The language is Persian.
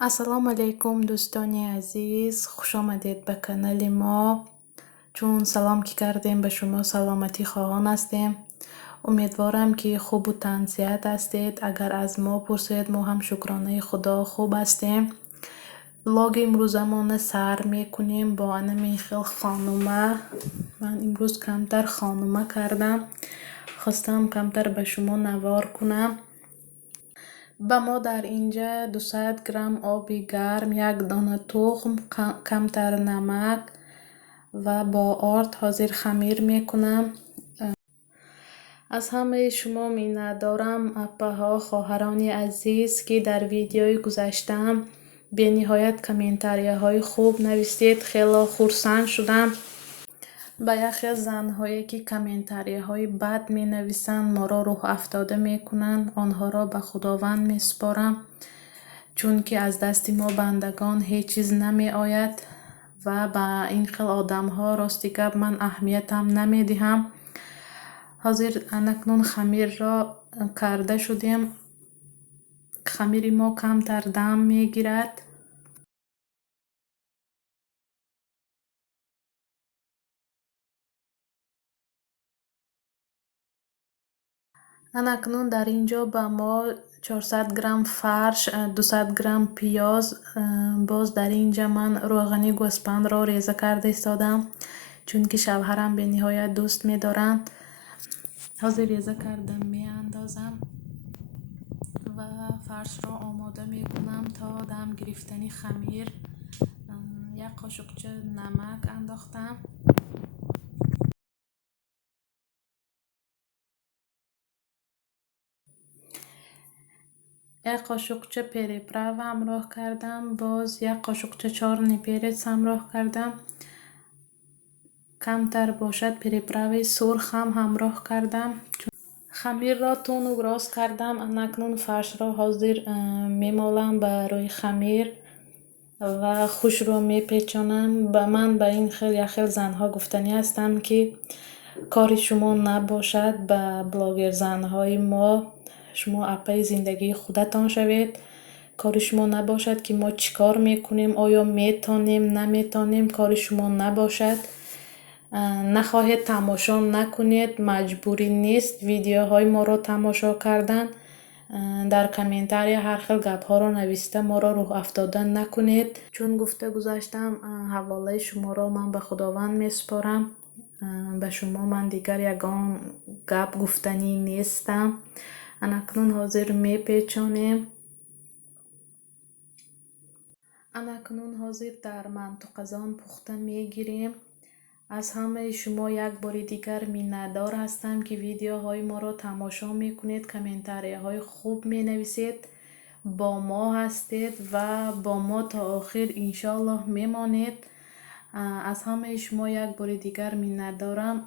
السلام علیکم دوستانی عزیز، خوش آمدید به کانال ما. چون سلام که کردیم به شما سلامتی خواهان هستیم. امیدوارم که خوب و تنصیحت هستید. اگر از ما پرسید ما هم شکرانه خدا خوب هستیم. ولاگ امروزمون سر میکنیم با انمی خیل خانومه. من امروز کمتر خانومه کردم، خواستم کمتر به شما نوار کنم. با ما در اینجا 200 گرم آب گرم، یک دانه تخم، کمتر نمک و با آرد حاضر خمیر میکنم. از همه شما منت دارم اپه ها خواهران عزیز که در ویدیوی گذاشتم به نهایت کامنتاری های خوب نوشتید. خیلی خرسند شدم. با یخی زنهایی که کامنتاری های بد می نویسند ما را روح افتاده می کنند. آنها را به خداوند می سپارم، چون که از دست ما بندگان هیچ چیز نمی آید و با این خیل آدم ها راستی گپ من اهمیتم نمی دهم. حاضر اکنون خمیر را کرده شدیم. خمیر ما کمتر دم می گیرد. اکنون در اینجا با ما 400 گرم فرش، 200 گرم پیاز، باز در اینجا من روغنی گوسفند را ریزه کرده ایستادم چون که شوهرم به نهایت دوست می دارند. حاضر ریزه کردم می اندازم و فرش را آماده می کنم تا دم گرفتنی خمیر. یک قاشقچه نمک انداختم. یک قاشقچه پریپرو همراه کردم. باز یک قاشقچه چارنی پرس همراه کردم. کمتر باشد پریپرو سرخ هم همراه کردم. خمیر را تون و راست کردم. اکنون فرش را حاضر میمالم به روی خمیر و خوش رو میپیچانم. به من به این خیل زنها گفتنی هستم که کاری شما نباشد به بلاگر زنهای ما، شما اپه زندگی خودتان شوید. کاری شما نباشد که ما چیکار میکنیم، آیا میتونیم نمیتونیم، کاری شما نباشد. نخواهید تماشا نکنید، مجبوری نیست ویدیوهای ما را تماشا کردن. در کامنتاری هر خیل گپ ها را نوشته ما را روح افتادن نکنید. چون گفته گذاشتم حواله شما را من به خداوند میسپارم. به شما من دیگر یگان گپ گفتنی نیستم. اکنون حاضر میپیچانیم. اکنون حاضر در منطقه پخته میگیریم. از همه شما یک بار دیگر منتدار هستم که ویدیوهای ما را تماشا میکنید، کامنتاری های خوب می نویسید، با ما هستید و با ما تا آخر انشالله میمانید. از همه شما یک بار دیگر منتدارم.